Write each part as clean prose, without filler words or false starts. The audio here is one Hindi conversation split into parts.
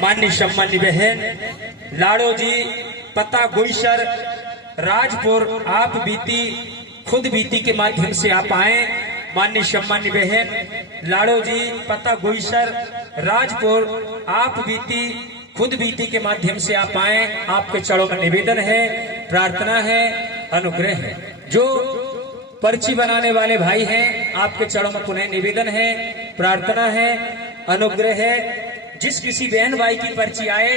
माननीय सम्मान्य बहन लाड़ो जी पता गोईसर राजपुर आप बीती खुद बीती के माध्यम से आप आए। माननीय सम्मान्य बहन लाड़ो जी पता गोईसर राजपुर आप बीती खुद बीती के माध्यम से आप आए। आपके चरणों में निवेदन है, प्रार्थना है, अनुग्रह है। जो पर्ची बनाने वाले भाई हैं आपके चरणों में पुनः निवेदन है, प्रार्थना है, अनुग्रह है। जिस किसी बहन भाई की पर्ची आए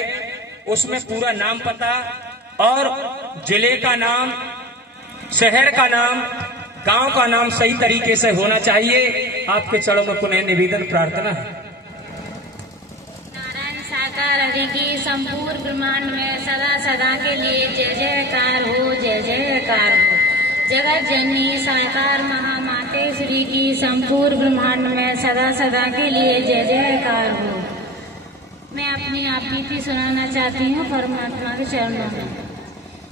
उसमें पूरा नाम पता और जिले का नाम, शहर का नाम, गांव का नाम सही तरीके से होना चाहिए। आपके चरणों में पुनः निवेदन, प्रार्थना है। नारायण साकार हरि की संपूर्ण ब्रह्मांड में सदा सदा के लिए जय जयकार हो, जय जयकार हो। जगत जननी साकार महामाते श्री की संपूर्ण ब्रह्मांड में सदा सदा के लिए जय जयकार हो। मैं अपनी आप बीती सुनाना चाहती हूँ परमात्मा के चरणों में।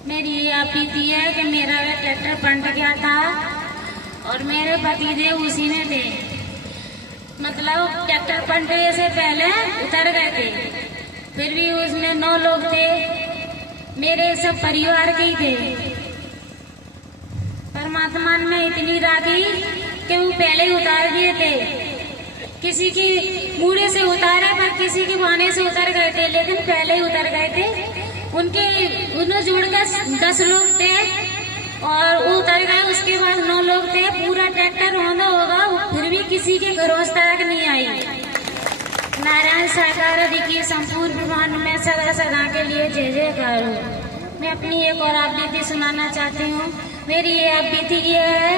मेरी ये आप बीती है कि मेरा वे ट्रैक्टर पलट गया था और मेरे पतिदेव उसी में थे। मतलब ट्रैक्टर पलटने से पहले उतर गए थे, फिर भी उसमें 9 लोग थे, मेरे सब परिवार के ही थे। परमात्मा में इतनी रागी कि वो पहले ही उतार दिए थे। किसी की मूड़े से उतारे पर किसी के बहाने से उतर गए थे, लेकिन पहले ही उतर गए थे। उन्हें जोड़कर 10 लोग थे और वो उतर गए। उसके बाद 9 लोग थे। पूरा ट्रैक्टर होना होगा, फिर भी किसी के घरों तक नहीं आई। नारायण साकार हरि की संपूर्ण ब्रह्मांड में सदा सदा के लिए जय जयकार हो। मैं अपनी एक और आप बीती सुनाना चाहती हूँ। मेरी ये आप बीती ये है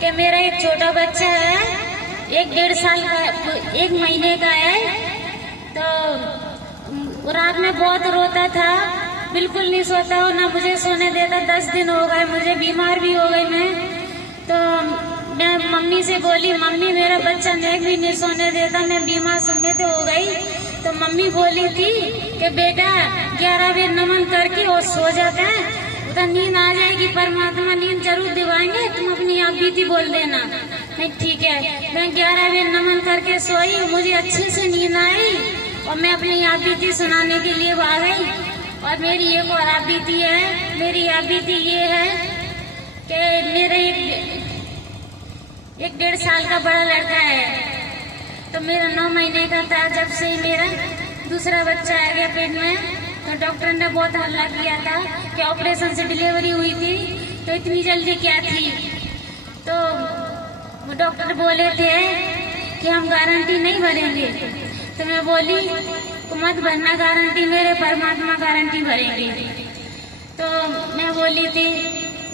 कि मेरा एक छोटा बच्चा है, 1-1.5 साल का, 1 महीने का है। तो रात में बहुत रोता था, बिल्कुल नहीं सोता हो, ना मुझे सोने देता। 10 दिन हो गए, मुझे बीमार भी हो गई मैं। तो मैं मम्मी से बोली, मम्मी मेरा बच्चा नेक भी नहीं सोने देता, मैं बीमार समेत हो गई। तो मम्मी बोली थी कि बेटा 11 बजे नमन करके और सो जाता है तो नींद आ जाएगी, परमात्मा नींद जरूर दिवाएंगे, तुम अपनी आप बीती बोल देना। नहीं ठीक है। मैं 11 बजे नमन करके सोई, मुझे अच्छे से नींद आई और मैं अपनी आप बीती सुनाने के लिए आ गई। और मेरी एक और आप बीती है। मेरी आप बीती ये है कि मेरे 1-1.5 साल का बड़ा लड़का है। तो मेरा 9 महीने का था जब से मेरा दूसरा बच्चा आ गया पेट में। तो डॉक्टर ने बहुत हल्ला किया था कि ऑपरेशन से डिलीवरी हुई थी, तो इतनी जल्दी क्या थी। तो वो डॉक्टर बोले थे कि हम गारंटी नहीं भरेंगे। तो मैं बोली तो मत भरना गारंटी, मेरे परमात्मा गारंटी भरेंगे। तो मैं बोली थी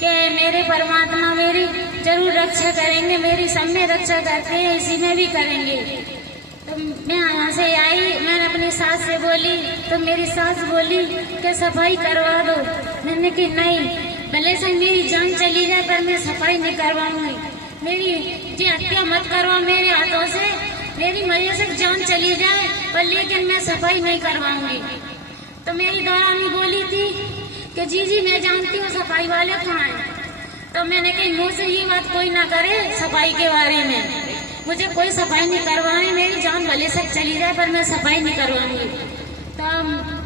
कि मेरे परमात्मा मेरी जरूर रक्षा करेंगे, मेरी सब में रक्षा करते हैं, इसी में भी करेंगे। तो मैं यहाँ से आई, मैंने अपनी सास से बोली, तो मेरी सास बोली कि सफाई करवा दो। मैंने कि नहीं, भले से मेरी जान चली जाए पर मैं सफाई नहीं करवाऊंगी। मेरी जी हत्या मत करवा मेरे हाथों से, मेरी मजे से जान चली जाए पर लेकिन मैं सफाई नहीं करवाऊंगी। तो मेरी दौरानी बोली थी कि जी मैं जानती हूँ सफाई वाले कहाँ हैं। तो मैंने कही मुँह से ये बात कोई ना करे सफाई के बारे में, मुझे कोई सफाई नहीं करवानी, मेरी जान भले से चली जाए पर मैं सफाई नहीं करवाऊंगी। तो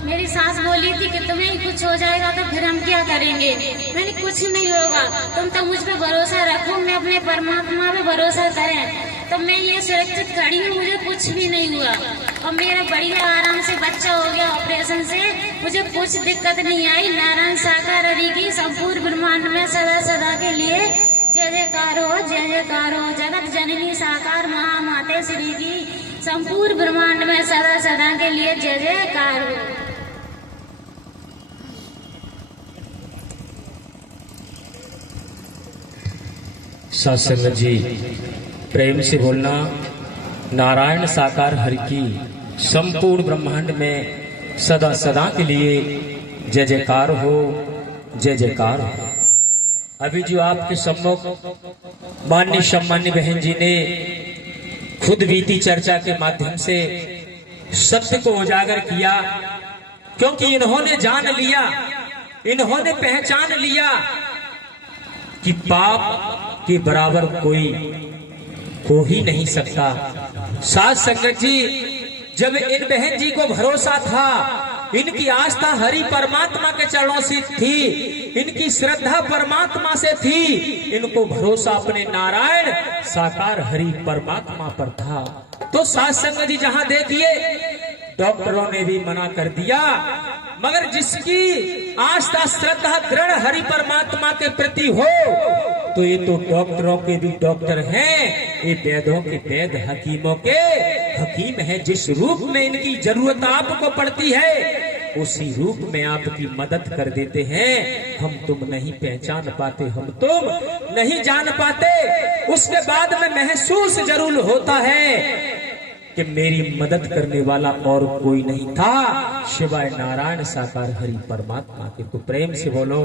मेरी सास बोली थी कि तुम्हें ही कुछ हो जाएगा तो फिर हम क्या करेंगे। मैंने कुछ नहीं होगा, तुम तो मुझ पे भरोसा रखो, मैं अपने परमात्मा पे भरोसा करें। तो मैं ये सुरक्षित खड़ी हूँ, मुझे कुछ भी नहीं हुआ और मेरा बढ़िया आराम से बच्चा हो गया ऑपरेशन से, मुझे कुछ दिक्कत नहीं आई। नारायण साकार हरि की संपूर्ण ब्रह्मांड में सदा सदा के लिए जय जयकार हो, जय जयकार हो। जगत जननी साकार महामाते श्री की संपूर्ण ब्रह्मांड में सदा सदा के लिए जय जयकार हो। सत्संग जी प्रेम से बोलना। नारायण साकार हरि की संपूर्ण ब्रह्मांड में सदा सदा के लिए जय जयकार हो, जय जयकार हो। अभी जो आपके सम्मुख माननीय सम्मान्य बहन जी ने खुद बीती चर्चा के माध्यम से सत्य को उजागर किया, क्योंकि इन्होंने जान लिया, इन्होंने पहचान लिया कि पाप के बराबर कोई हो ही नहीं सकता। साथ संगत जी जब इन बहन जी को भरोसा था, इनकी आस्था हरि परमात्मा के चरणों से थी, इनकी श्रद्धा परमात्मा से थी, इनको भरोसा अपने नारायण साकार हरि परमात्मा पर था। तो साथ संगत जी जहां देखिए डॉक्टरों ने भी मना कर दिया, मगर जिसकी आस्था श्रद्धा दृढ़ हरि परमात्मा के प्रति हो, तो ये तो डॉक्टरों के भी डॉक्टर हैं, ये वेदों के वेद हकीमों के हकीम हैं। जिस रूप में इनकी जरूरत आपको पड़ती है, उसी रूप में आपकी मदद कर देते हैं। हम तुम नहीं पहचान पाते, हम तुम नहीं जान पाते। उसके बाद में महसूस जरूर होता है कि मेरी मदद करने वाला और कोई नहीं था शिवाय नारायण साकार हरि परमात्मा के। तो प्रेम से बोलो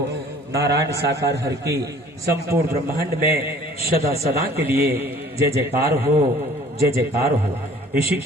नारायण साकार हरि की संपूर्ण ब्रह्मांड में सदा सदा के लिए जय जयकार हो, जय जयकार हो। इसी